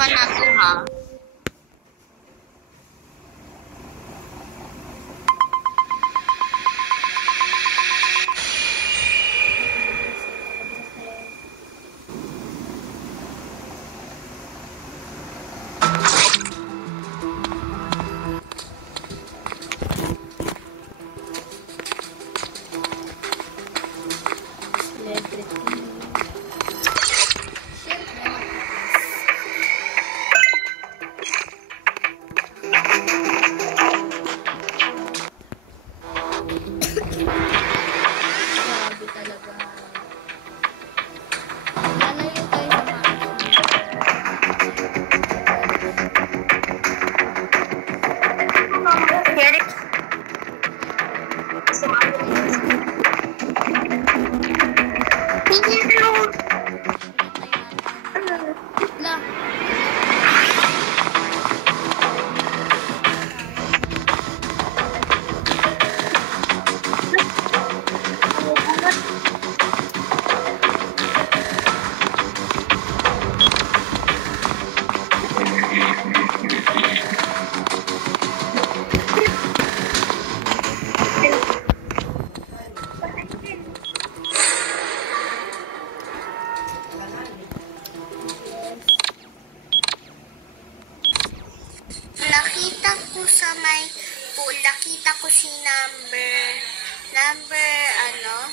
pa na to, ha? Nakita ko sa may pool, nakita ko si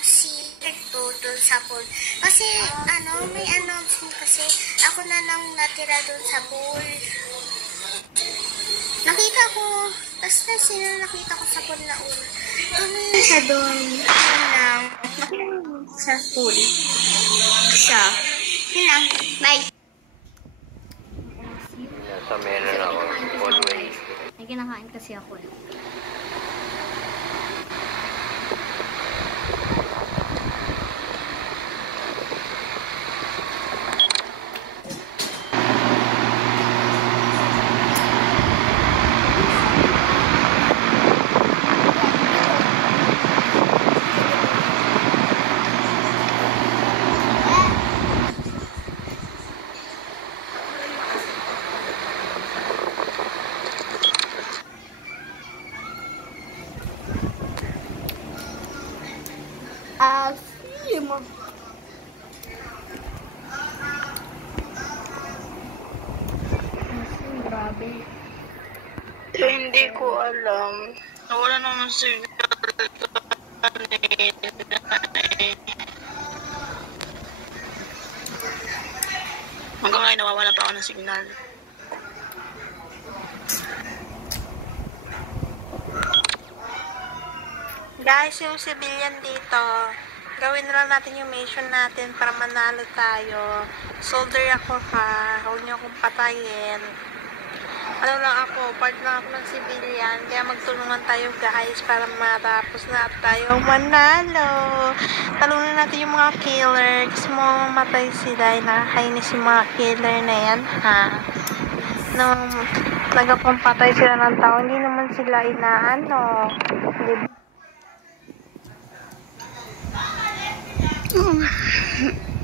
si 2 dun sa pool. Kasi, may announcement kasi, ako na lang natira dun sa pool. Nakita ko, basta sino nakita ko sa pool na una. Tumingin siya dun, lang, sa pool. Siya. Yun lang, bye. Sa meron ako, always. May kinakain kasi ako. Grabe. Hindi ko alam. Nawala naman signal hanggang ngayon nawawala pa ako ng signal. Guys, yung civilian dito, gawin na lang natin yung mission natin para manalo tayo. Soldier ako ha, huwag niyo akong patayin. Ano lang ako, part lang ako ng civilian, kaya magtulungan tayo guys para matapos na tayo manalo. Talunan natin yung mga killer, gusto mo mamatay sila, nakakainis yung mga killer na yan ha. Nung nagapampatay sila ng tao, hindi naman sila inaano, diba?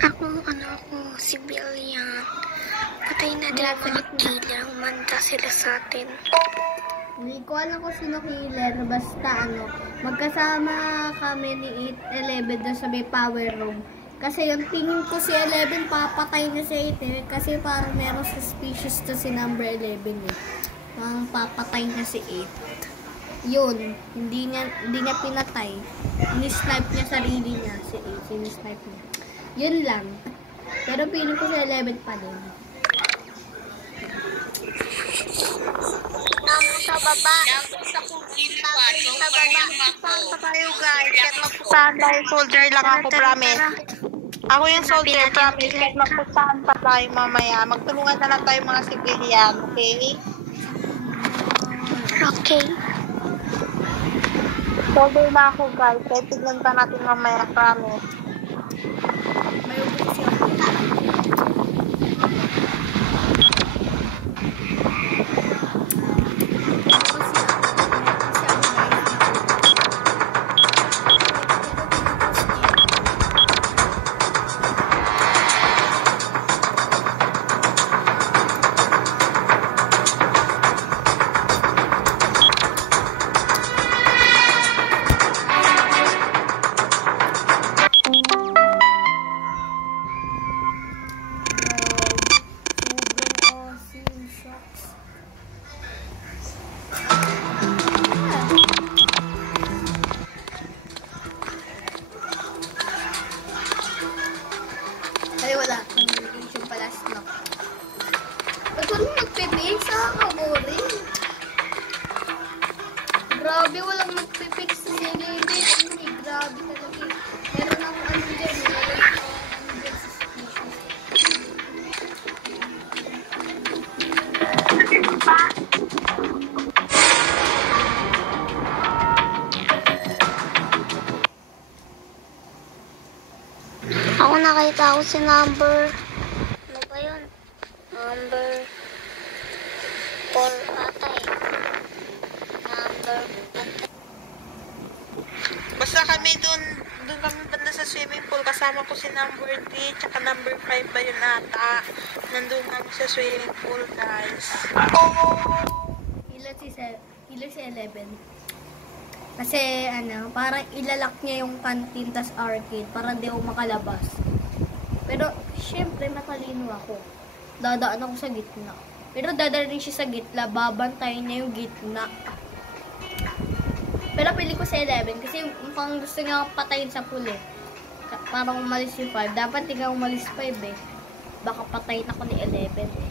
Ako, civilian. Patay na dapat killer. Manda sila sa atin. Hindi ko alam kung sino killer. Basta magkasama kami ni 8-11 doon sa may power room. Kasi yung tingin ko si 11 papatay na si 8 kasi parang meron suspicious to si number 11 eh. Parang papatay na si 8. Yun, hindi niya pinatay. Ni-snipe niya sarili niya, si 8, sinisnipe niya. Yun lang. Pero feeling ko si 11 pa din. Sa baba. Sa baba. Saan pa tayo guys? Kahit magpusahan tayo, soldier lang ako, promise. Ako yung soldier, promise. Kahit magpusahan pa tayo mamaya. Magtulungan na lang tayo mga civilian, okay? Okay. Soldier na ako guys. Kahit tignan pa natin mamaya, promise. May upo siya. Grabe, walang magpipix sa Eleven. Grabe talaga. Meron akong ano dyan. Meron akong ano dyan suspicious. Ako nakita ko si number. Ano ba yun? Number 4 ata eh. Number 4. Basta kami doon kami banda sa swimming pool. Kasama ko si number 3, tsaka number 5 ba yun ata. Nandun kami sa swimming pool, guys. Ilan si Eleven. Kasi, ano, parang ilalak niya yung canteen tas arcade para di ako makalabas. Pero, syempre, matalino ako. Dadaan ako sa gitna. Pero dadaan siya sa gitna, babantayin niya yung gitna. Pero pili ko si Eleven kasi mukhang gusto niya patayin sa pool eh. Parang umalis yung 5. Dapat ikaw umalis 5 eh. Baka patayin ako ni Eleven eh.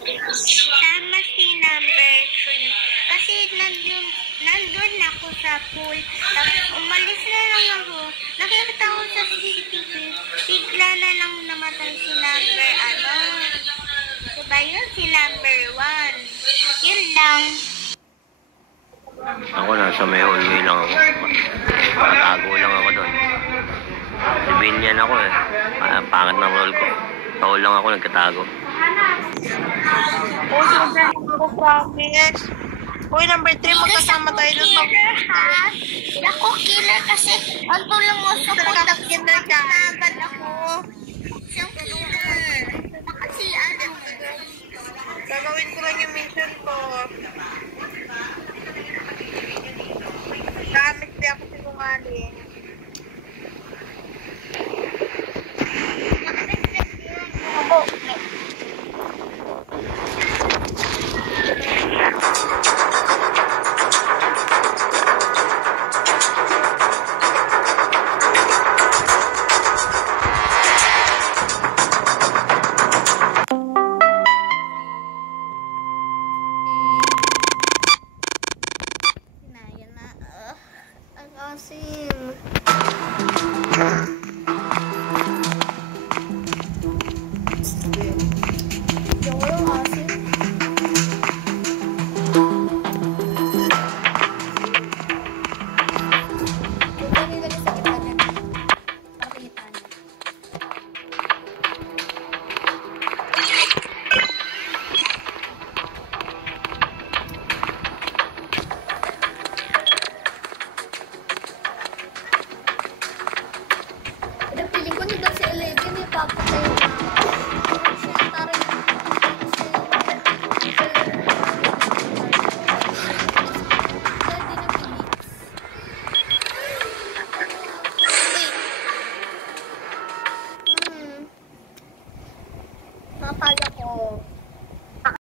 Tama si number 3. Kasi nandun ako sa pool. Tapos umalis na lang ako. Nakikita ko sa CCTV. Bigla na lang namatay si number Diba yun si number 1? Yun lang. Ako nasa may hallway lang ako. Nakatago lang ako doon. Civilian ako eh. Pangat ng role ko. Ako lang ako nagkatago. Uy, sobrang ako promise. Uy, number 3, magkasama tayo doon. Ako killer kasi ang tulong mo sa Killer ka. agad ako. Siyang killer. Kasi Gagawin ko lang yung mission ko. Gamit di ako sinungaling. Yan na. Ang asim.